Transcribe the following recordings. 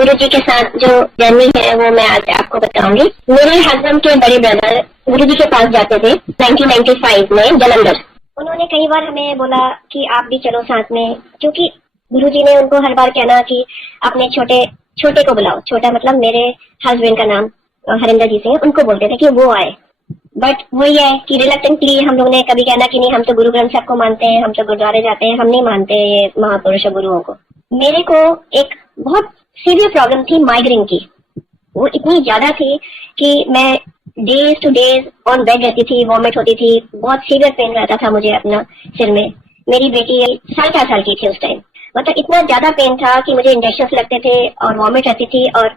गुरु जी के साथ जो जर्नी है वो मैं आज आपको बताऊंगी। मेरे हस्बैंड के बड़े ब्रदर गुरु जी के पास जाते थे 1995 में जलंधर। उन्होंने कई बार हमें बोला कि आप भी चलो साथ में, क्योंकि गुरु जी ने उनको हर बार कहना कि अपने छोटे को बुलाओ। छोटा मतलब मेरे हस्बैंड का नाम हरिंदर जी सिंह, उनको बोलते थे कि वो आए। बट वही है कि रिलेक्टेंटली हम लोग ने कभी कहना कि नहीं, हम तो गुरु ग्रंथ साहब को मानते हैं, हम तो गुरुद्वारे जाते हैं, हम नहीं मानते ये महापुरुष गुरुओं को। मेरे को एक बहुत सीरियस प्रॉब्लम थी माइग्रेन की। वो इतनी ज्यादा थी कि मैं days two days on bed रहती थी, वॉमिट होती थी, बहुत सीवियर पेन रहता था मुझे अपना सिर में। मेरी बेटी 4.5 साल की थी उस टाइम। मतलब इतना ज्यादा पेन था कि मुझे इंजेक्शन लगते थे और वॉमिट रहती थी। और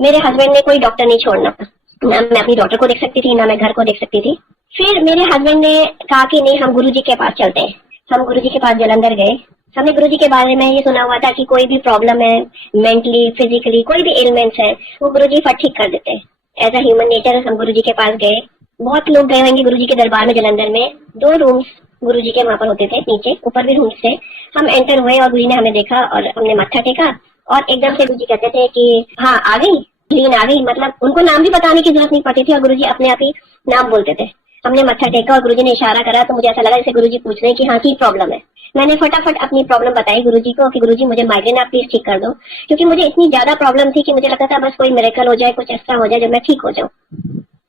मेरे हस्बैंड ने कोई डॉक्टर नहीं छोड़ना, ना मैं अपनी डॉक्टर को देख सकती थी, ना मैं घर को देख सकती थी। फिर मेरे हस्बैंड ने कहा कि नहीं, हम गुरुजी के पास चलते हैं। हम गुरुजी के पास जलंधर गए। हमने गुरुजी के बारे में ये सुना हुआ था कि कोई भी प्रॉब्लम है, मेंटली फिजिकली कोई भी एलिमेंट्स है, वो गुरुजी फट ठीक कर देते हैं। एज अ ह्यूमन नेचर हम गुरुजी के पास गए। बहुत लोग गए होंगे गुरुजी के दरबार में जलंधर में। 2 रूम्स गुरुजी के वहां पर होते थे, नीचे ऊपर भी रूम्स थे। हम एंटर हुए और गुरुजी ने हमें देखा और हमने मत्था टेका और एकदम से गुरुजी कहते थे कि हाँ आ गई, क्लीन आ गई। मतलब उनको नाम भी बताने की जरूरत नहीं पड़ती थी और गुरुजी अपने आप ही नाम बोलते थे। हमने मत्था टेका और गुरुजी ने इशारा करा तो मुझे ऐसा लगा जैसे गुरुजी पूछ रहे हैं कि हाँ की प्रॉब्लम है। मैंने फटाफट अपनी प्रॉब्लम बताई गुरुजी को कि गुरुजी मुझे माइग्रेन आप प्लीज ठीक कर दो, क्योंकि मुझे इतनी ज्यादा प्रॉब्लम थी कि मुझे लगता था बस कोई मिरेकल हो जाए, कुछ ऐसा हो जाए जब मैं ठीक हो जाऊं।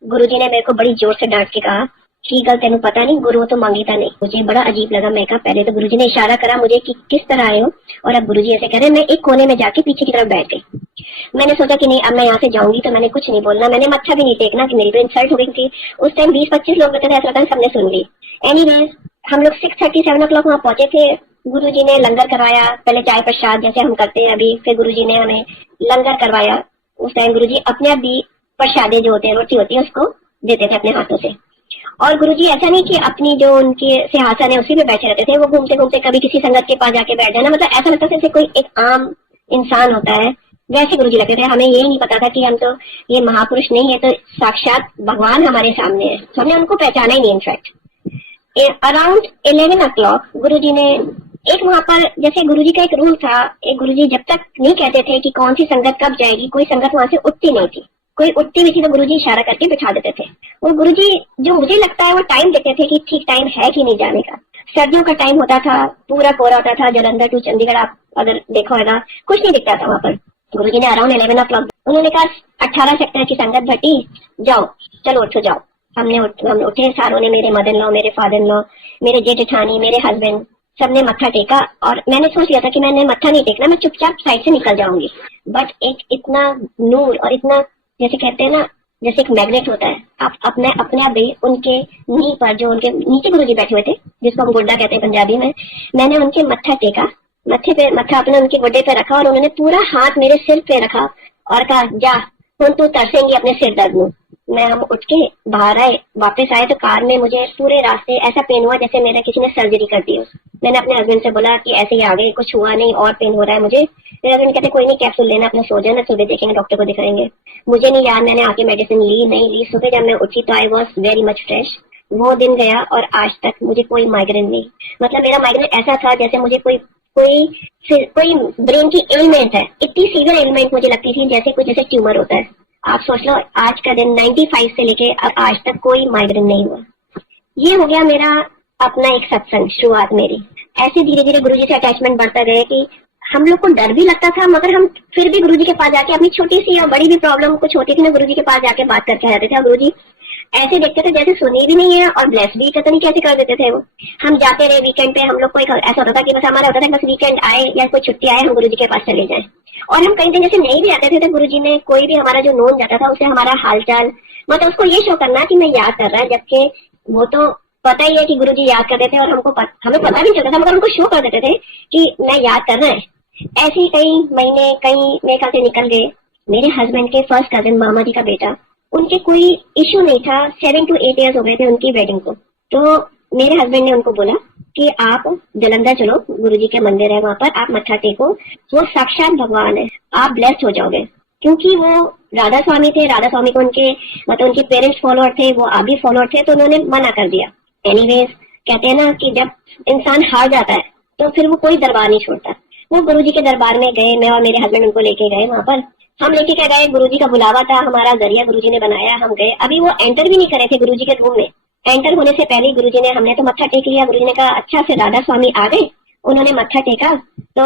गुरुजी ने मेरे को बड़ी जोर से डांट के कहा कि गल तेनू पता नहीं, गुरु तो मांगीता नहीं। मुझे बड़ा अजीब लगा। मैं कहा पहले तो गुरुजी ने इशारा करा मुझे कि किस तरह आए हो और अब गुरुजी ऐसे कह रहे हैं। मैं एक कोने में जाके पीछे की तरफ बैठ गई। मैंने सोचा कि नहीं, अब मैं यहाँ से जाऊंगी तो मैंने कुछ नहीं बोलना, मैंने मत्था भी नहीं टेकना कि मेरी तो इंसल्ट हो गई थी। उस टाइम 20-25 लोग बैठे थे, ऐसा लगता सबने सुन ली। एनीवेज हम लोग 6:30-7 o'clock वहाँ पहुंचे थे। गुरुजी ने लंगर करवाया, पहले चाय प्रसाद जैसे हम करते हैं अभी, फिर गुरुजी ने हमें लंगर करवाया। उस टाइम गुरुजी अपने आप भी प्रसादे जो होते हैं, रोटी होती है, उसको देते थे अपने हाथों से। और गुरुजी ऐसा नहीं कि अपनी जो उनके सिंहासन है उसी पे बैठे रहते थे। वो घूमते घूमते कभी किसी संगत के पास जाके बैठ जाना, मतलब ऐसा लगता था जैसे कोई एक आम इंसान होता है, वैसे गुरुजी लगते थे। हमें ये नहीं पता था कि हम तो ये महापुरुष नहीं है, तो साक्षात भगवान हमारे सामने है। हमने उनको पहचाना ही नहीं। इनफैक्ट अराउंड 11 o'clock गुरुजी ने एक वहां पर, जैसे गुरुजी का एक रूल था, एक गुरुजी जब तक नहीं कहते थे कि कौन सी संगत कब जाएगी, कोई संगत वहां से उठती नहीं थी। कोई उठती भी थी तो गुरुजी इशारा करके बिठा देते थे। वो गुरुजी जो मुझे लगता है वो टाइम देखते थे कि ठीक टाइम है कि नहीं जाने का। सर्दियों का टाइम होता था, पूरा कोहरा होता था। जलंधर टू चंडीगढ़ आप अगर देखा होगा कुछ नहीं दिखता था वहां पर। गुरुजी ने अराउंड 11 o'clock उन्होंने कहा 18 सेक्टर की संगत भट्टी जाओ, चलो उठो जाओ। हम उठे सारों ने, मेरे मदर इन लॉ, मेरे फादर इन लॉ, मेरे जेठ जेठानी, मेरे हस्बैंड, सबने मत्था टेका। और मैंने सोच लिया था कि मैंने मत्था नहीं टेकना, मैं चुपचाप साइड से निकल जाऊंगी। बट एक इतना नूर और इतना, जैसे कहते हैं ना, जैसे एक मैग्नेट होता है, आप अपने आप भी उनके नी पर, जो उनके नीचे गुरुजी बैठे हुए थे, जिसको हम गोड्डा कहते हैं पंजाबी में, मैंने उनके मत्था टेका। मत्था अपने उनके गोड्डे पे रखा और उन्होंने पूरा हाथ मेरे सिर पे रखा और कहा जा हुन तू तरसेंगी अपने सिर दर्द में। हम उठ के बाहर आए, वापस आए तो कार में मुझे पूरे रास्ते ऐसा पेन हुआ जैसे मेरा किसी ने सर्जरी कर दी हो। मैंने अपने हस्बैंड से बोला कि ऐसे ही आ गई, कुछ हुआ नहीं और पेन हो रहा है मुझे। मेरे हस्बैंड कहते कोई नहीं, कैप्सूल लेना, अपने सो जाना, सुबह देखेंगे, डॉक्टर को दिखाएंगे। मुझे नहीं याद मैंने आके मेडिसिन ली नहीं ली। सुबह जब मैं उठी तो I was very much fresh. वो दिन गया और आज तक मुझे कोई माइग्रेन नहीं। मतलब मेरा माइग्रेन ऐसा था जैसे मुझे कोई ब्रेन की एलिमेंट है, इतनी सीवियर एलिमेंट मुझे लगती थी जैसे कुछ जैसे ट्यूमर होता है। आप सोच लो आज का दिन 95 से लेके और आज तक कोई माइग्रेन नहीं हुआ। ये हो गया मेरा अपना एक सत्संग, शुरुआत मेरी। ऐसे धीरे धीरे गुरुजी से अटैचमेंट बढ़ता गया कि हम लोग को डर भी लगता था, मगर हम फिर भी गुरुजी के पास जाके अपनी छोटी सी और बड़ी भी प्रॉब्लम कुछ होती थी ना, गुरुजी के पास जाके बात करके आ जाते थे। और गुरुजी ऐसे देखते थे जैसे सुनी भी नहीं है और ब्लेस भी पता नहीं कैसे कर देते थे वो। हम जाते रहे वीकेंड पे, हम लोग को ऐसा होता था कि बस हमारा होता था बस वीकेंड आए या कोई छुट्टी आए हम गुरुजी के पास चले जाएं। और हम कहीं दिन जैसे नहीं भी आते थे तो गुरुजी ने कोई भी हमारा जो नोन जाता था उसे हमारा हालचाल, मतलब उसको ये शो करना कि मैं याद कर रहा है, जबकि वो तो पता ही है कि गुरुजी याद कर देते थे और हमें पता भी चलता था, मगर उनको शो कर देते थे कि मैं याद कर रहा है। ऐसे ही कई महीने मेरे ख्याल से निकल गए। मेरे हस्बैंड के फर्स्ट कजिन मामा जी का बेटा, उनके कोई इश्यू नहीं था, 7 to 8 years हो गए थे उनकी वेडिंग को। तो मेरे हस्बैंड ने उनको बोला कि आप जलंधर चलो, गुरुजी के मंदिर है वहां पर, आप मत्था टेको, वो साक्षात भगवान है, आप ब्लेस्ड हो जाओगे। क्योंकि वो राधा स्वामी थे, राधा स्वामी को उनके पेरेंट्स फॉलोअर थे, वो आप भी फॉलोअर थे, तो उन्होंने मना कर दिया। एनीवेज कहते हैं ना कि जब इंसान हार जाता है तो फिर वो कोई दरबार नहीं छोड़ता। वो गुरुजी के दरबार में गए, मैं और मेरे हस्बैंड उनको लेके गए वहां पर। हम लेके क्या गए, गुरुजी का बुलावा था, हमारा जरिया गुरुजी ने बनाया, हम गए। अभी वो एंटर भी नहीं करे थे गुरुजी के रूम में। एंटर होने से पहले गुरुजी ने, हमने तो मत्था टेक लिया। गुरुजी ने कहा अच्छा से राधा स्वामी आ गए। उन्होंने मत्था टेका तो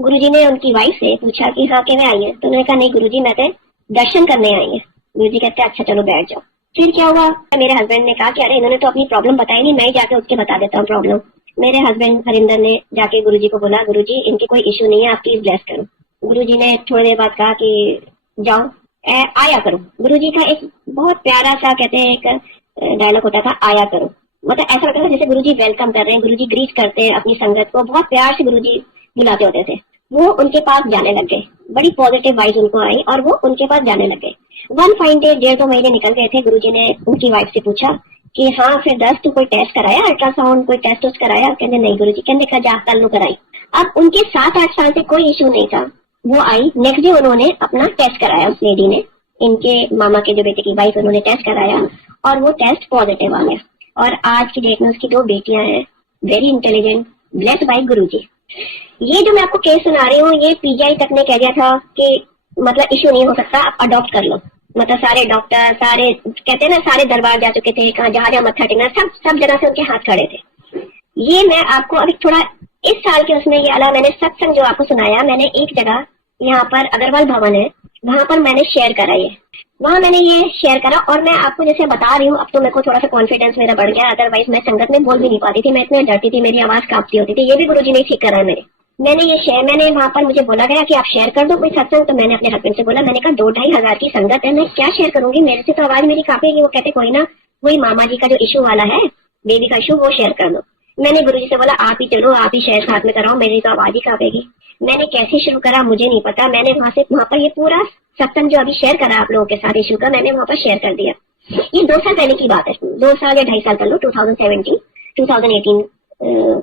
गुरुजी ने उनकी वाइफ से पूछा कि हाँ कैसे आई है, तो उन्होंने कहा नहीं गुरुजी मैं तो दर्शन करने आई है। गुरुजी कहते अच्छा चलो बैठ जाओ। फिर क्या हुआ, मेरे हस्बैंड ने कहा कि अरे इन्होंने तो अपनी प्रॉब्लम बताई नहीं, मैं ही जाके उसके बता देता हूँ प्रॉब्लम। मेरे हस्बैंड हरिंदर ने जाके गुरुजी को बोला गुरुजी इनकी कोई इशू नहीं है, आप प्लीज ब्लेस करो। गुरुजी ने थोड़ी देर बाद कहा कि जाओ आया करो। गुरुजी का एक बहुत प्यारा सा कहते हैं एक डायलॉग होता था, आया करो। मतलब ऐसा लगता था जैसे गुरुजी वेलकम कर रहे हैं, गुरुजी ग्रीट करते हैं अपनी संगत को, बहुत प्यार से गुरुजी बुलाते होते थे। वो उनके पास जाने लग गए, बड़ी पॉजिटिव वाइब्स उनको आई और वो उनके पास जाने लग गए। वन फाइन डे 1.5-2 महीने निकल गए थे। गुरुजी ने उनकी वाइफ से पूछा कि हाँ फिर 10 तू कोई टेस्ट कराया, अल्ट्रासाउंड कोई टेस्ट उस कराया? कहते नहीं गुरुजी। कहने का जा कल कराई। अब उनके 7-8 साल से कोई इशू नहीं था। वो आई नेक्स्ट डे उन्होंने अपना टेस्ट कराया, उस लेडी ने, इनके मामा के जो बेटे की वाइफ, उन्होंने टेस्ट कराया और वो टेस्ट पॉजिटिव आ गया। और आज की डेट में उसकी 2 बेटियां हैं, वेरी इंटेलिजेंट, ब्लेस्ड बाय गुरुजी। ये जो मैं आपको केस सुना रही हूँ, ये पीजीआई तक ने कह दिया था कि मतलब इश्यू नहीं हो सकता, आप अडॉप्ट कर लो। मतलब सारे डॉक्टर, सारे कहते हैं ना, सारे दरबार जा चुके थे, कहाँ जहाँ जहाँ मत्था टेकना, सब जगह से उनके हाथ खड़े थे। ये मैं आपको अभी थोड़ा इस साल के उसमें ये अला मैंने सत्संग जो आपको सुनाया, मैंने एक जगह यहाँ पर अग्रवाल भवन है, वहां पर मैंने शेयर करा ये, वहां मैंने ये शेयर करा। और मैं आपको जैसे बता रही हूँ, अब तो मेरे को थोड़ा सा कॉन्फिडेंस मेरा बढ़ गया, अदरवाइज मैं संगत में बोल भी नहीं पाती थी, मैं इतने डरती थी, मेरी आवाज कांपती होती थी। ये भी गुरुजी ने ठीक करा है मेरे। मैंने ये शेयर, मैंने वहां पर मुझे बोला गया कि आप शेयर कर दो कोई सत्संग, तो मैंने अपने हस्बैंड से बोला, मैंने कहा 2-2.5 हजार की संगत है, मैं क्या शेयर करूंगी, मेरे से तो आवाज मेरी कांपेगी। वो कहते कोई ना, वही मामा जी का जो इशू वाला है, बेबी का इशू, वो शेयर कर दो। मैंने गुरुजी से बोला आप ही चलो, आप ही शेयर साथ में कराओ, मेरी तो आवाज ही कांपेगी। मैंने कैसे शुरू करा मुझे नहीं पता, मैंने वहां पर ये पूरा सत्संग जो अभी शेयर करा आप लोगों के साथ इशू का, मैंने वहां पर शेयर कर दिया। ये 2 साल पहले की बात है, 2 साल या 2.5 साल कर लो, 2017, 2018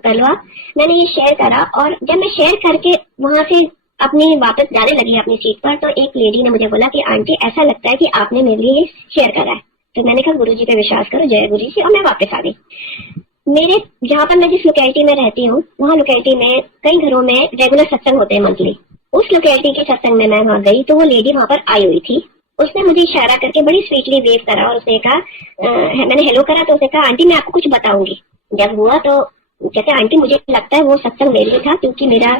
कर लो आप। मैंने ये शेयर करा और जब मैं शेयर करके वहां से अपनी वापस जाने लगी अपनी सीट पर, तो एक लेडी ने मुझे बोला कि आंटी ऐसा लगता है कि आपने मेरे लिए शेयर करा है। तो मैंने कहा गुरुजी पे विश्वास करो, जय गुरुजी से, और मैं वापस आ गई। मेरे जहाँ पर मैं जिस लोकेलिटी में रहती हूँ, वहाँ लोकेलिटी में कई घरों में रेगुलर सत्संग होते हैं मंथली। उस लोकेलिटी के सत्संग में मैं वहाँ गई तो वो लेडी वहाँ पर आई हुई थी। उसने मुझे इशारा करके बड़ी स्वीटली वेव करा और उसने कहा, मैंने हेलो करा तो उसने कहा आंटी मैं आपको कुछ बताऊंगी। जब हुआ तो कहते आंटी मुझे लगता है वो सत्संग मेरे लिए था, क्योंकि मेरा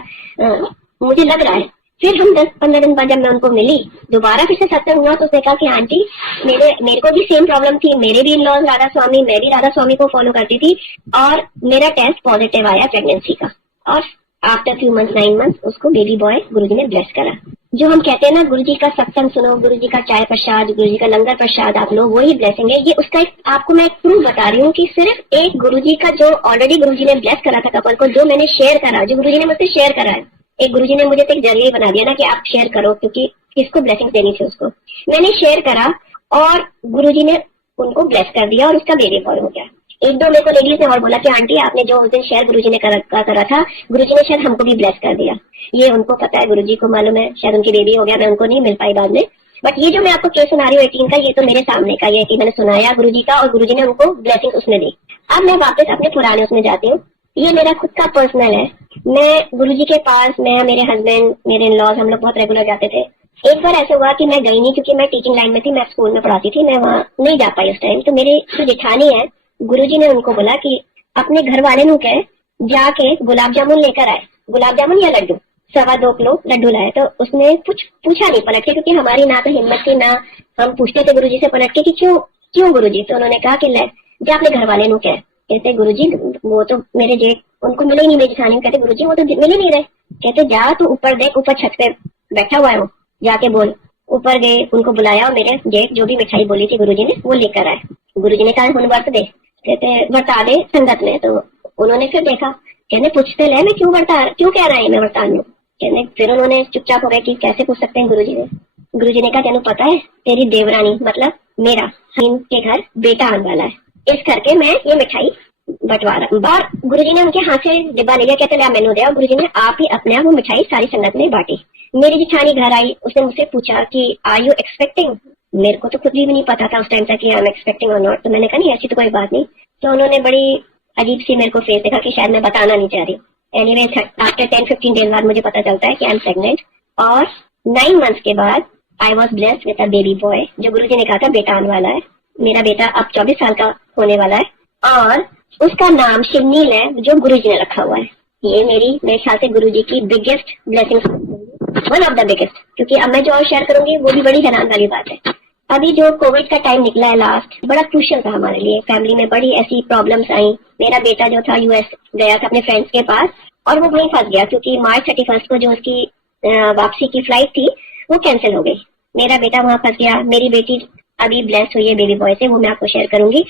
मुझे लग रहा है। फिर हम 10-15 दिन बाद जब मैं उनको मिली, दोबारा फिर से सत्संग हुआ तो उसने कहा कि आंटी मेरे को भी सेम प्रॉब्लम थी, मेरे भी इन लॉज राधा स्वामी, मैं भी राधा स्वामी को फॉलो करती थी और मेरा टेस्ट पॉजिटिव आया प्रेगनेंसी का। और आफ्टर फ्यू मंथ्स, 9 मंथ्स, उसको बेबी बॉय गुरुजी ने ब्लेस करा। जो हम कहते हैं ना गुरुजी का सत्संग सुनो, गुरुजी का चाय प्रसाद, गुरुजी का लंगर प्रसाद आप लो, वही ब्लेसिंग है। ये उसका एक आपको मैं एक प्रूफ बता रही हूँ कि सिर्फ एक गुरुजी का जो ऑलरेडी गुरुजी ने ब्लेस करा था कपल को, जो मैंने शेयर करा, जो गुरुजी ने मुझसे शेयर करा है, एक गुरुजी ने मुझे तो एक जरिए बना दिया ना कि आप शेयर करो, क्योंकि किसको ब्लेसिंग देनी थी उसको। मैंने शेयर करा और गुरुजी ने उनको ब्लेस कर दिया और उसका बेबी बॉय हो गया। 1-2 मेरे को लेडीज ने और बोला कि आंटी आपने जो उस दिन शेयर गुरुजी ने करा था, गुरुजी ने शायद हमको भी ब्लेस कर दिया। ये उनको पता है, गुरुजी को मालूम है, शायद उनकी बेबी हो गया, मैं उनको नहीं मिल पाई बाद में। बट ये जो मैं आपको केस सुना रही हूँ 18 का, ये तो मेरे सामने का, ये कि मैंने सुनाया गुरुजी का और गुरुजी ने उनको ब्लेसिंग उसने दी। अब मैं वापस अपने पुराने उसमें जाती हूँ। ये मेरा खुद का पर्सनल है। मैं गुरुजी के पास, मैं, मेरे हस्बैंड, मेरे इन-लॉज, हम लोग बहुत रेगुलर जाते थे। एक बार ऐसा हुआ कि मैं गई नहीं, क्योंकि मैं टीचिंग लाइन में थी, मैं स्कूल में पढ़ाती थी, मैं वहाँ नहीं जा पाई उस टाइम। तो मेरी जो जेठानी है, गुरुजी ने उनको बोला कि अपने घर वाले नु कहे जाके गुलाब जामुन लेकर आए, गुलाब जामुन या लड्डू, 2.25 किलो लड्डू लाए। तो उसने कुछ पूछा नहीं पलट के, क्योंकि हमारी ना तो हिम्मत थी, ना हम पूछते थे गुरुजी से पलट के कि क्यों गुरुजी। तो उन्होंने कहा कि ले जा अपने घर वाले नु कहे। कहते गुरुजी वो तो मेरे जेठ, उनको मिले ही नहीं, मेरी जेठानी। कहते गुरुजी वो तो मिल ही नहीं रहे। कहते जा तू ऊपर देख, ऊपर छत पे बैठा हुआ है वो, जाके बोल। ऊपर गए, उनको बुलाया और मेरे जेठ जो भी मिठाई बोली थी गुरुजी ने वो लेकर आए। गुरुजी ने कहा हुन वर्त दे, कहते बता दे संगत में। तो उन्होंने फिर देखा, कहने पूछते ले मैं क्यों कह रहा है मैं वर्तान लू। कहने फिर उन्होंने चुपचाप हो गए कि कैसे पूछ सकते हैं गुरुजी ने। गुरुजी ने कहा तेनू पता है तेरी देवरानी मतलब मेरा के घर बेटा आने वाला है, इस करके मैं ये मिठाई बंटवा रहा हूँ। और गुरुजी ने उनके हाथ से डिब्बा ले लिया, कहते ले मैनू दे। और गुरुजी ने आप ही अपने आप वो मिठाई सारी संगत में बांटी। मेरी जेठानी घर आई, उसने मुझसे पूछा कि आर यू एक्सपेक्टिंग। मेरे को तो खुद भी नहीं पता था उस टाइम तक कि आई एम एक्सपेक्टिंग और नॉट। तो मैंने कहा नहीं ऐसी तो कोई बात नहीं। तो उन्होंने बड़ी अजीब सी मेरे को फेस देखा कि शायद मैं बताना नहीं चाह रही। एनीवे आफ्टर 10-15 डेज बाद मुझे पता चलता है कि आई एम प्रेग्नेंट। और 9 मंथ्स के बाद I was blessed with a baby boy, जो गुरुजी ने कहा था बेटा आने वाला है। मेरा बेटा अब 24 साल का होने वाला है और उसका नाम शिवनील है, जो गुरुजी ने रखा हुआ है। ये मेरे ख्याल से गुरुजी की biggest blessing, one of the biggest, क्योंकि अब मैं जो और शेयर करूंगी वो भी बड़ी हैरान वाली बात है। अभी जो कोविड का टाइम निकला है लास्ट, बड़ा क्रूशियल था हमारे लिए। फैमिली में बड़ी ऐसी प्रॉब्लम्स आई। मेरा बेटा जो था यूएस गया था अपने फ्रेंड्स के पास और वो वहीं फंस गया, क्योंकि मार्च 31 को जो उसकी वापसी की फ्लाइट थी वो कैंसिल हो गई। मेरा बेटा वहां फंस गया। मेरी बेटी अभी ब्लेस्ड हुई है बेबी बॉय से, वो मैं आपको शेयर करूंगी।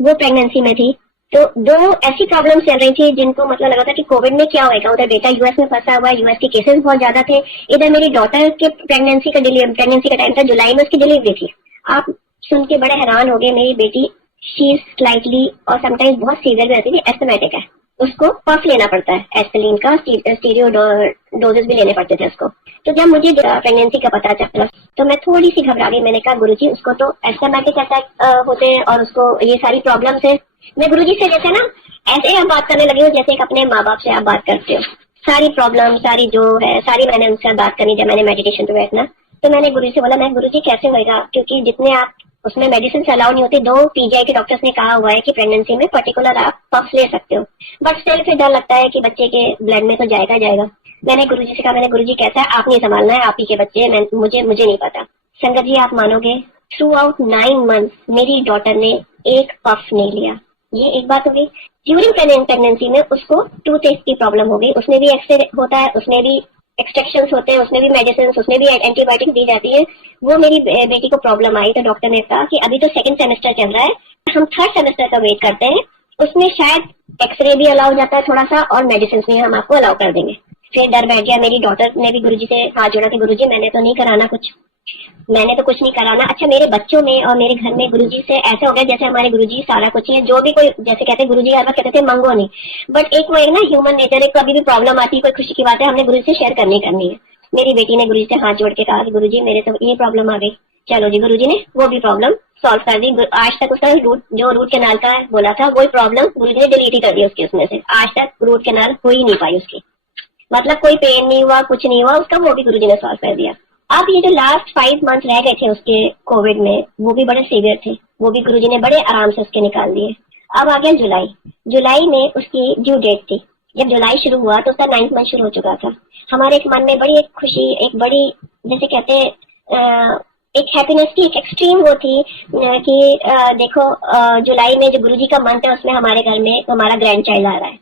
वो प्रेगनेंसी में थी, तो दो ऐसी प्रॉब्लम चल रही थी जिनको मतलब लगा था कि कोविड में क्या होगा। उधर बेटा यूएस में फंसा हुआ है, यूएस के केसेस बहुत ज्यादा थे। इधर मेरी डॉटर के प्रेगनेंसी का टाइम था, जुलाई में उसकी डिलीवरी थी। आप सुन के बड़े हैरान हो गए। मेरी बेटी शी इज स्लाइटली और समटाइम्स बहुत सीवियर भी रहती थी, एस्थमेटिक है, उसको पफ लेना पड़ता है, एस्पिरिन का स्टीरियो डोजेस भी लेने पड़ते थे उसको। तो जब मुझे प्रेगनेंसी का पता चला तो मैं थोड़ी सी घबरा गई। मैंने कहा गुरुजी उसको तो एस्थमेटिक अटैक होते हैं और उसको ये सारी प्रॉब्लम्स है। मैं गुरुजी से जैसे ना ऐसे आप बात करने लगी हूँ जैसे एक अपने माँ बाप से आप बात करते हो। सारी प्रॉब्लम सारी जो है सारी मैंने उनसे बात करनी जब मैंने मेडिटेशन पे बैठना। तो मैंने गुरुजी से बोला, मैं गुरुजी कैसे होएगा, क्योंकि जितने आप उसमें मेडिसिन अलाउ नहीं होती। 2 पीजीआई के डॉक्टर्स ने कहा हुआ है कि प्रेगनेंसी में पर्टिकुलर आप पफ ले सकते हो, बट स्टिल फिर डर लगता है कि बच्चे के ब्लड में तो जाएगा। मैंने गुरुजी से कहा, मैंने गुरुजी कैसा है, आप नहीं संभालना है, आप ही के बच्चे, मुझे नहीं पता। संगत जी आप मानोगे, थ्रू आउट 9 मंथ्स मेरी डॉटर ने एक पफ नहीं लिया। ये एक बात हो गई। ड्यूरिंग प्रेगनेंसी में उसको टूथ की प्रॉब्लम हो गई, उसमें भी एक्सरे होता है, उसमें भी एक्सट्रैक्शंस होते हैं, उसमें भी मेडिसिन, उसमें भी एंटीबायोटिक दी जाती है। वो मेरी बेटी को प्रॉब्लम आई तो डॉक्टर ने कहा कि अभी तो 2nd सेमेस्टर चल रहा है, हम 3rd सेमेस्टर का वेट करते हैं, उसमें शायद एक्सरे भी अलाउ हो जाता है थोड़ा सा और मेडिसिन भी हम आपको अलाउ कर देंगे। फिर डर बैठ गया। मेरी डॉटर ने भी गुरुजी से हाथ जोड़ा कि गुरुजी मैंने तो नहीं कराना कुछ, मैंने तो कुछ नहीं कराना। अच्छा मेरे बच्चों में और मेरे घर में गुरुजी से ऐसा हो गया जैसे हमारे गुरुजी सारा कुछ ही है। जो भी कोई जैसे कहते हैं गुरुजी हर बार कहते थे मंगो नहीं, बट एक वो एक ना ह्यूमन नेचर है, कभी भी प्रॉब्लम आती है कोई खुशी की बात है हमने गुरुजी से शेयर करनी है। मेरी बेटी ने गुरुजी से हाथ जोड़ के कहा कि गुरुजी मेरे तो ये प्रॉब्लम आ गई। चलो जी, गुरुजी ने वो भी प्रॉब्लम सॉल्व कर दी। आज तक उसका रूट कैनाल का बोला था वही प्रॉब्लम गुरुजी ने डिलीट ही कर दी उसकी, उसमें से आज तक रूट कैनाल हो ही नहीं पाई उसकी, मतलब कोई पेन नहीं हुआ, कुछ नहीं हुआ उसका, वो भी गुरुजी ने सॉल्व कर दिया। अब ये जो लास्ट 5 मंथ रह गए थे उसके कोविड में, वो भी बड़े सीवियर थे, वो भी गुरुजी ने बड़े आराम से उसके निकाल दिए। अब आ गया जुलाई में उसकी ड्यू डेट थी। जब जुलाई शुरू हुआ तो उसका 9th मंथ शुरू हो चुका था। हमारे एक मन में बड़ी एक खुशी, एक बड़ी जैसे कहते हैं एक हैप्पीनेस की एक एक्सट्रीम वो थी कि देखो जुलाई में जो गुरुजी का मंथ है उसमें हमारे घर में हमारा ग्रैंड चाइल्ड आ रहा है।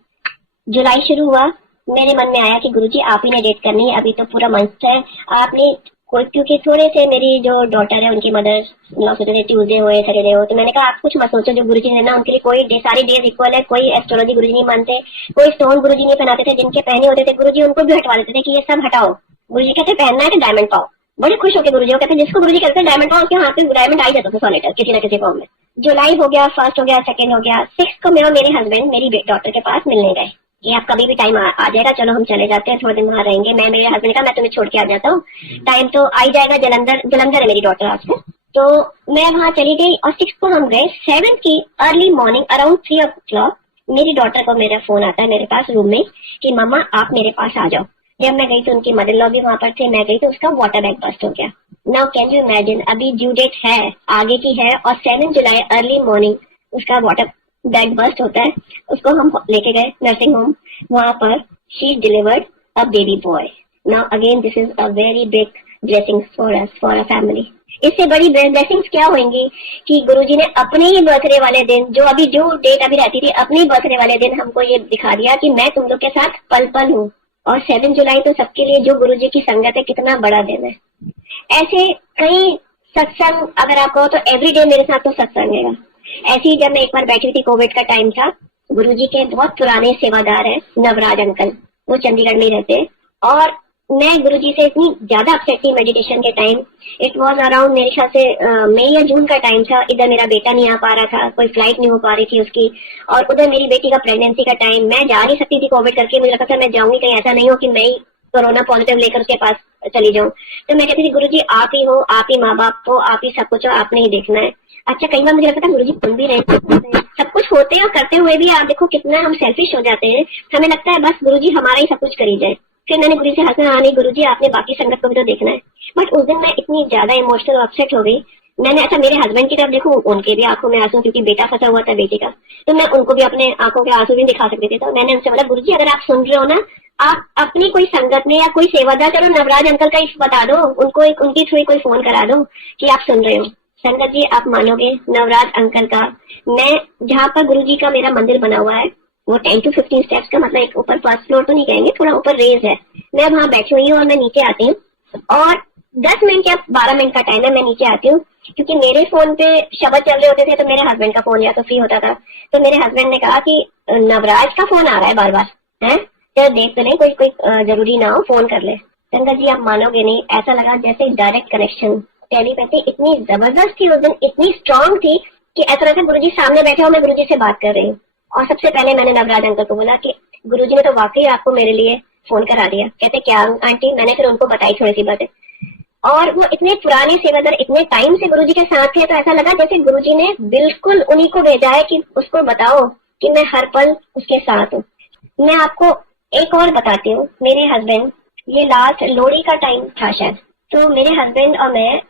जुलाई शुरू हुआ, मेरे मन में आया कि गुरुजी आप ही ने डेट करनी है, अभी तो पूरा मंथ है, आपने कोई, क्योंकि थोड़े से मेरी जो डॉटर है उनकी मदर सोचते थे ट्यूजडे हो सैटरडे हो, तो मैंने कहा आप कुछ मत सोचो, जो गुरुजी ने ना उनके लिए कोई सारी डेज इक्वल है, कोई एस्ट्रोलॉजी गुरुजी नहीं मानते, कोई स्टोन गुरुजी नहीं पहनाते थे, जिनके पहने होते थे गुरुजी उनको भी हटवा देते थे कि ये सब हटाओ। गुरुजी कहते पहनना है तो डायमंड पाओ, बड़े खुश होकर गुरुजी कहते जिसको गुरुजी कहते हैं डायमंड पाओ, उसके हाथ में डायमंड आ जाता था सोनेटर किसी न किसी फॉर्म में। जुलाई हो गया, 1st हो गया, 2nd हो गया, 6th को मेरे हस्बैंड मेरी डॉटर के पास मिलने गए कि आप कभी भी टाइम आ जाएगा, चलो हम चले जाते हैं, थोड़े दिन वहां रहेंगे। मेरे हस्बैंड का मैं तुम्हें छोड़ के आ जाता हूँ, टाइम तो आ ही जाएगा, जलंधर है मेरी डॉटर आज से। तो मैं वहां चली गई और 6th को हम गए। 7th की अर्ली मॉर्निंग अराउंड 3 o'clock मेरी डॉटर को मेरा फोन आता है मेरे पास रूम में कि मम्मा आप मेरे पास आ जाओ। जब मैं गई तो उनकी मदर लॉ भी वहां पर थे, मैं गई तो उसका वाटर बैग बस्ट हो गया। नाउ कैन यू इमेजिन, अभी ड्यू डेट है आगे की है और 7 जुलाई अर्ली मॉर्निंग उसका वाटर बैग बस्ट होता है। उसको हम लेके गए नर्सिंग होम, वहां पर she delivered a baby boy. Now again this is a very big blessing for us, for a family. इससे बड़ी ब्लेसिंग्स क्या होंगी कि गुरुजी ने अपने ही बर्थडे वाले दिन, जो अभी ड्यू डेट अभी रहती थी, अपने बर्थडे वाले दिन हमको ये दिखा दिया कि मैं तुम लोग के साथ पल पल हूँ। और 7 जुलाई तो सबके लिए जो गुरुजी की संगत है कितना बड़ा दिन है। ऐसे कई सत्संग अगर आप कहो तो एवरीडे मेरे साथ तो सत्संग है। ऐसे ही जब मैं एक बार बैठी हुई थी, कोविड का टाइम था, गुरुजी के बहुत पुराने सेवादार हैं नवराज अंकल, वो चंडीगढ़ में रहते हैं, और मैं गुरुजी से इतनी ज्यादा अपसेट थी मेडिटेशन के टाइम। इट वाज अराउंड मेरे ख्याल से मई या जून का टाइम था। इधर मेरा बेटा नहीं आ पा रहा था, कोई फ्लाइट नहीं हो पा रही थी उसकी, और उधर मेरी बेटी का प्रेगनेंसी का टाइम। मैं जा नहीं सकती थी कोविड करके, मुझे लगता था मैं जाऊंगी कहीं ऐसा नहीं हो कि मैं ही कोरोना पॉजिटिव लेकर उसके पास चली जाऊं। तो मैं कहती थी गुरुजी आप ही हो, आप ही माँ बाप हो, आप ही सब कुछ हो, आपने ही देखना है। अच्छा कई बार मुझे लगता था गुरुजी सुन भी रहे हैं, सब कुछ होते हैं और करते हुए भी आप देखो कितना हम सेल्फिश हो जाते हैं। हमें लगता है बस गुरुजी हमारा ही सब कुछ करी जाए। फिर मैंने गुरुजी से हंसा, हाँ नहीं गुरुजी आपने बाकी संगत को भी तो देखना है। बट उस दिन मैं इतनी ज्यादा इमोशनल अपसेट हो गई, मैंने ऐसा मेरे हस्बैंड की तरफ देखूं, उनके भी आंखों में आंसू, क्योंकि बेटा फंसा हुआ था बेटी का, तो मैं उनको भी अपने आंखों के आंसू भी दिखा सकती थी। तो मैंने उनसे बोला गुरुजी अगर आप सुन रहे हो ना, आप अपनी कोई संगत में या कोई सेवादार, चलो नवराज अंकल का ही बता दो, उनको उनकी थ्रू कोई फोन करा दो कि आप सुन रहे हो। संगत जी आप मानोगे नवराज अंकल का, मैं जहाँ पर गुरुजी का मेरा मंदिर बना हुआ है वो 10 to 15 स्टेप्स का, मतलब एक ऊपर फर्स्ट फ्लोर तो नहीं कहेंगे, थोड़ा ऊपर रेज है। मैं वहां बैठी हुई हूँ और मैं नीचे आती हूँ और 10 मिनट या 12 मिनट का टाइम है, मैं नीचे आती हूँ क्योंकि मेरे फोन पे शब्द चल रहे होते थे तो मेरे हस्बैंड का फोन या तो फ्री होता था। तो मेरे हस्बैंड ने कहा कि नवराज का फोन आ रहा है बार बार, है तो देख तो नहीं कोई जरूरी ना हो, फोन कर ले। संगत जी आप मानोगे नहीं, ऐसा लगा जैसे डायरेक्ट कनेक्शन, टेलीपैथी इतनी जबरदस्त थी उस दिन, इतनी स्ट्रांग थी कि ऐसा लगा गुरुजी सामने बैठे हो, मैं गुरुजी से बात कर रही हूँ। और सबसे पहले मैंने नवराज अंकल को बोला कि गुरुजी ने तो वाकई आपको मेरे लिए फोन करा दिया। कहते क्या आंटी, मैंने फिर उनको बताई थोड़ी सी बातें। और वो इतने पुराने सेवादार इतने टाइम से गुरुजी के साथ थे, तो ऐसा लगा जैसे गुरुजी ने बिल्कुल उन्हीं को भेजा है कि उसको बताओ कि मैं हर पल उसके साथ हूँ। मैं आपको एक और बताती हूँ, मेरे हस्बैंड, ये लास्ट लोहड़ी का टाइम था शायद, तो मेरे हस्बैंड और मैं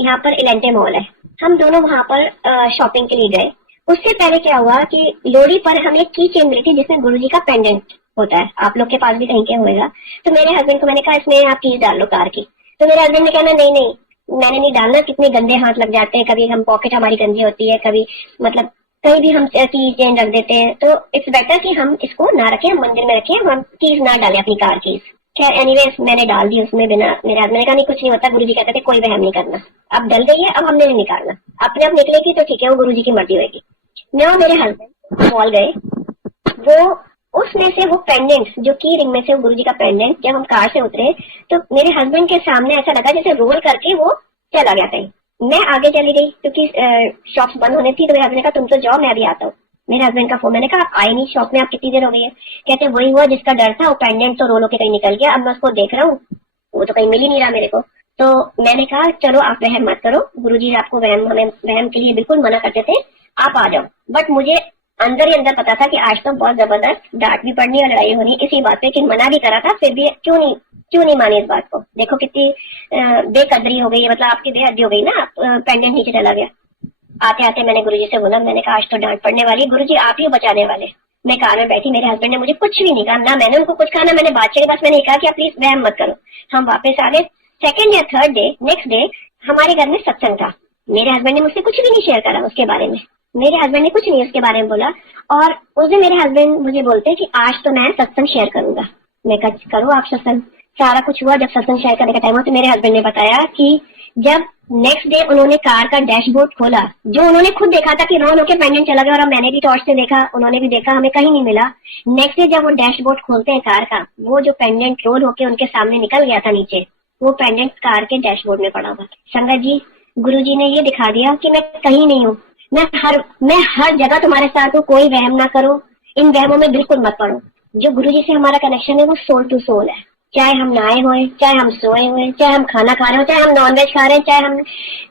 यहाँ पर इलेंटे मॉल है, हम दोनों वहां पर शॉपिंग के लिए गए। उससे पहले क्या हुआ कि लोहड़ी पर हमें एक की चेन मिली थी जिसमें गुरुजी का पेंडेंट होता है, आप लोग के पास भी कहीं के होएगा। तो मेरे हस्बैंड को मैंने कहा इसमें आप कीज डाल लो कार की। तो मेरे हस्बैंड ने कहना नहीं नहीं मैंने नहीं डालना, कितने गंदे हाथ लग जाते हैं, कभी हम पॉकेट हमारी गंदी होती है, कभी मतलब कहीं भी हम की चेन रख देते हैं, तो इट्स बेटर कि हम इसको ना रखें, हम मंदिर में रखें, हम कीज ना डालें अपनी कार कीज। खैर एनीवेज मैंने डाल दी उसमें बिना, मेरे हस्बैंड ने कहा नहीं कुछ नहीं होता, गुरुजी कहते थे कोई वहम नहीं करना, अब डल गई है अब हमने नहीं निकालना, अपने आप निकलेगी तो ठीक है, वो गुरुजी की मर्जी होगी। मैं और मेरे हस्बैंड मॉल गए, वो उसमें से वो पेंडेंट जो की रिंग में से वो गुरुजी का पेंडेंट, जब हम कार से उतरे तो मेरे हस्बैंड के सामने ऐसा लगा जैसे रोल करके वो चला गया कहीं। मैं आगे चली गई क्योंकि शॉप्स बंद होने थी, तो मेरे हस्बैंड ने कहा तुम तो जाओ मैं भी आता हूँ। मेरे हस्बैंड का फोन, मैंने कहा आए नहीं शॉप में, आप कितनी देर हो गई है? कहते वही हुआ जिसका डर था, वो पेंडेंट तो रोल होके कहीं निकल गया, अब मैं उसको देख रहा हूँ, वो तो कहीं मिल ही नहीं रहा मेरे को। तो मैंने कहा चलो आप वहम मत करो, गुरुजी आपको हमें वहम के लिए बिल्कुल मना करते थे, आप आ जाओ। बट मुझे अंदर ही अंदर पता था कि आज तो बहुत जबरदस्त डांट भी पड़नी और लड़ाई होनी इसी बात पे कि मना भी करा था, फिर भी क्यों नहीं मानी इस बात को। देखो कितनी बेकदरी हो गई है, मतलब आपकी बेहदी हो गई ना, पेंडेंट नीचे चला गया। आते आते मैंने गुरुजी से बोला, मैंने कहा आज तो डांट पड़ने वाली, गुरुजी आप ही बचाने वाले। मैं कार में बैठी, मेरे हस्बैंड ने मुझे कुछ भी नहीं कहा, ना मैंने उनको कुछ कहा, ना मैंने बात चली, बस मैंने कहा कि आप प्लीज वहम मत करो। हम वापस आ गए। सेकेंड या थर्ड डे, नेक्स्ट डे हमारे घर में सत्संग था। मेरे हस्बैंड ने मुझसे कुछ भी नहीं शेयर करा उसके बारे में, मेरे हस्बैंड ने कुछ नहीं उसके बारे में बोला। और उस दिन मेरे हस्बैंड मुझे बोलते कि आज तो मैं सत्संग शेयर करूंगा। मैं कहा करो आप सत्संग। सारा कुछ हुआ, जब सत्संग शेयर करने का टाइम हुआ तो मेरे हस्बैंड ने बताया कि जब नेक्स्ट डे उन्होंने कार का डैशबोर्ड खोला, जो उन्होंने खुद देखा था कि रोल होके पेंडेंट चला गया, और मैंने भी टॉर्च से देखा, उन्होंने भी देखा, हमें कहीं नहीं मिला। नेक्स्ट डे जब वो डैशबोर्ड खोलते हैं कार का, वो जो पेंडेंट रोल होके उनके सामने निकल गया था नीचे, वो पेंडेंट कार के डैशबोर्ड में पड़ा हुआ। संगत जी गुरुजी ने ये दिखा दिया कि मैं कहीं नहीं हूँ, मैं हर जगह तुम्हारे साथ हूँ, कोई वहम ना करो, इन वहमों में बिल्कुल मत पड़ो। जो गुरुजी से हमारा कनेक्शन है वो सोल टू सोल है, चाहे हम नहाए हुए, चाहे हम सोए हुए, चाहे हम खाना खा रहे हो, चाहे हम नॉनवेज खा रहे हैं, चाहे हम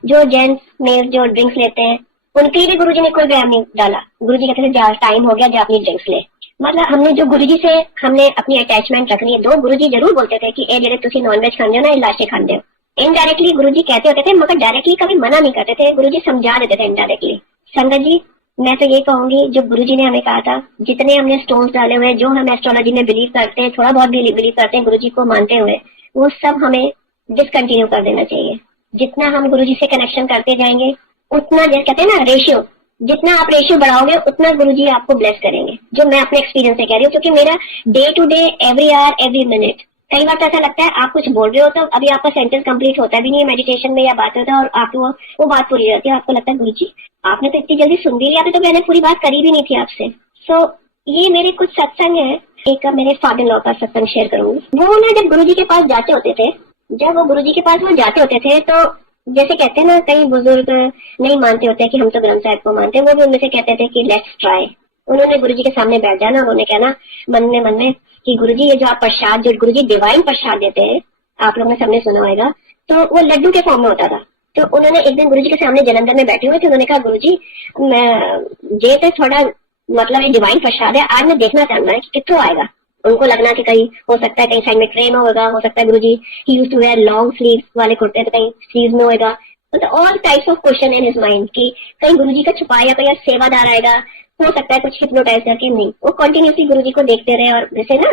जो जेंट्स मेल जो ड्रिंक्स लेते हैं उनके लिए भी गुरुजी ने कोई वहम नहीं डाला। गुरुजी कहते थे टाइम हो गया, जा अपनी ड्रिंक्स ले। मतलब हमने जो गुरुजी से हमने अपनी अटैचमेंट रखनी है। दो गुरुजी जरूर बोलते थे कि ए जेरे तुसी नॉनवेज खाने हो ना, लाशे खाने हो। इनडायरेक्टली गुरुजी कहते होते थे, मगर डायरेक्टली कभी मना नहीं करते थे, गुरुजी समझा देते थे इनडायरेक्टली। संगत जी मैं तो ये कहूंगी, जो गुरुजी ने हमें कहा था, जितने हमने स्टोन्स डाले हुए, जो हम एस्ट्रोलॉजी में बिलीव करते हैं, थोड़ा बहुत भी बिलीव करते हैं गुरुजी को मानते हुए, वो सब हमें डिसकंटिन्यू कर देना चाहिए। जितना हम गुरुजी से कनेक्शन करते जाएंगे उतना, जैसे कहते हैं ना रेशियो, जितना आप रेशियो बढ़ाओगे उतना गुरुजी आपको ब्लेस करेंगे। जो मैं अपने एक्सपीरियंस से कह रही हूँ, क्योंकि मेरा day to day, every hour, every minute, कई बार तो ऐसा लगता है आप कुछ बोल रहे हो तो अभी आपका सेंटेंस कंप्लीट होता भी नहीं है मेडिटेशन में या बात होता है, और आपको वो बात पूरी रहती है, आपको लगता है गुरुजी आपने तो इतनी जल्दी सुन भी लिया, तो मैंने पूरी बात करी भी नहीं थी आपसे। सो ये मेरे कुछ सत्संग है। एक मेरे फादर लॉ का सत्संग शेयर करूंगी। वो ना जब गुरुजी के पास जाते होते थे, जब वो गुरुजी के पास वो जाते होते थे, तो जैसे कहते हैं ना, कई बुजुर्ग नहीं मानते होते कि हम तो ग्रंथ साहिब को मानते हैं, वो भी उनमें से कहते थे कि लेट्स ट्राई। उन्होंने गुरुजी के सामने बैठ जाना, उन्होंने कहना मन में कि गुरुजी ये जो आप प्रसाद, जो गुरुजी डिवाइन प्रसाद देते हैं, आप लोगों ने सबने सुना होगा, तो वो लड्डू के फॉर्म में होता था। तो उन्होंने एक दिन गुरुजी के सामने जलंधर में बैठे हुए थे, उन्होंने कहा गुरुजी मैं जे तो थोड़ा मतलब ये डिवाइन प्रसाद है, आज मैं देखना चाहता है कि कितों आएगा। उनको लगना कि कहीं हो सकता है कहीं साइड में ट्रेन होगा, हो सकता है गुरुजी ही used to wear long sleeves वाले कुर्ते, तो कहीं स्लीव्स में होगा। मतलब all types of question in his mind कि कहीं गुरुजी का छुपाया कोई सेवादार आएगा, हो सकता है कुछ हिप्नोटाइज करके। नहीं, वो कंटिन्यूसली गुरुजी को देखते रहे और जैसे ना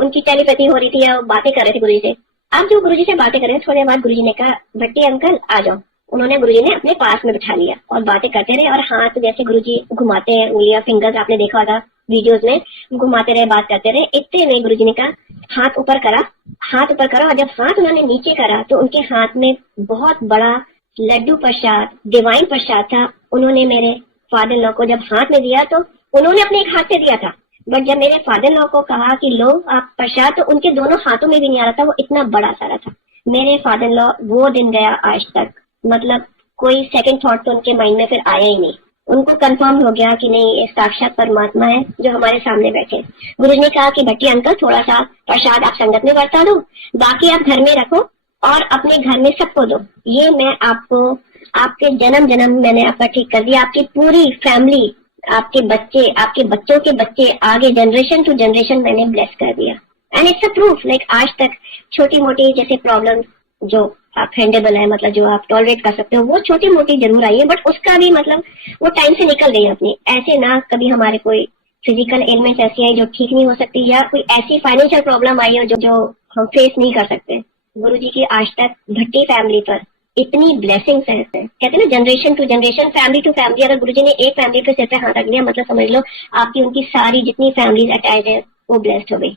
उनकी टेलीपैथी हो रही थी या बातें कर रहे थे गुरुजी से। अब जो गुरुजी से बातें कर रहे थे, थोड़ी बाद गुरुजी ने कहा भट्टी अंकल आ जाओ। उन्होंने गुरुजी ने अपने पास में बिठा लिया और बातें करते रहे, और हाथ जैसे गुरुजी घुमाते हैं, उंगलियां फिंगर्स आपने देखा होगा वीडियोस में, घुमाते रहे, बात करते रहे। इतने में गुरुजी ने कहा हाथ ऊपर करा, हाथ ऊपर करो। और जब हाथ उन्होंने नीचे करा तो उनके हाथ में बहुत बड़ा लड्डू प्रसाद, डिवाइन प्रसाद था। उन्होंने मेरे फादर लॉ को जब हाथ में दिया तो उन्होंने अपने एक हाथ से दिया था, बट जब मेरे फादर लॉ को कहा कि लो आप प्रसाद, तो उनके दोनों हाथों में भी नहीं आ रहा था, वो इतना बड़ा सारा था। मेरे फादर लॉ वो दिन गया आज तक, मतलब कोई सेकंड थॉट तो उनके माइंड में फिर आया ही नहीं। उनको कंफर्म हो गया कि नहीं, ये साक्षात परमात्मा है जो हमारे सामने बैठे। गुरु ने कहा कि भट्टी अंकल थोड़ा सा प्रसाद आप संगत में बरता दो, बाकी आप घर में रखो और अपने घर में सबको दो। ये मैं आपको आपके जन्म जन्म मैंने आपका ठीक कर दिया, आपकी पूरी फैमिली, आपके बच्चे, आपके बच्चों के बच्चे, आगे जनरेशन टू जनरेशन मैंने ब्लेस कर दिया। And it's a proof, like आज तक छोटी मोटी जैसे प्रॉब्लम जो आप हैंडेबल है, मतलब जो आप टॉलरेट कर सकते हो, वो छोटी मोटी जरूर आई है, बट उसका भी मतलब वो टाइम से निकल गई अपनी। ऐसे ना कभी हमारे कोई फिजिकल एलिमेंट ऐसी आई जो ठीक नहीं हो सकती, या कोई ऐसी फाइनेंशियल प्रॉब्लम आई हो जो हम फेस नहीं कर सकते। गुरुजी की आज तक भट्टी फैमिली पर इतनी ब्लेसिंग्स है, कहते हैं ना generation to generation, family to family. अगर गुरुजी ने एक फैमिली पे सिर पे हाथ रख लिया, मतलब समझ लो आपकी उनकी सारी जितनी फैमिलीज अटैच है वो ब्लेस्ड हो गई।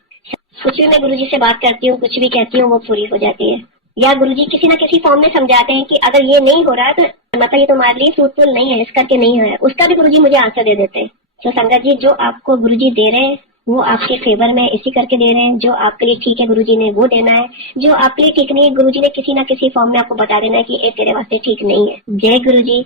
कुछ भी मैं गुरुजी से बात करती हूँ, कुछ भी कहती हूँ, वो पूरी हो जाती है। या गुरुजी किसी ना किसी फॉर्म में समझाते हैं कि अगर ये नहीं हो रहा है तो मतलब ये तुम्हारे लिए फ्रूटफुल नहीं है, इस करके नहीं है, उसका भी गुरुजी मुझे आंसर दे देते हैं। तो संगत जी, जो आपको गुरुजी दे रहे हैं वो आपके फेवर में इसी करके दे रहे हैं। जो आपके लिए ठीक है गुरुजी ने वो देना है, जो आपके लिए ठीक नहीं है गुरुजी ने किसी ना किसी फॉर्म में आपको बता देना है कि ये तेरे वास्ते ठीक नहीं है। जय गुरुजी।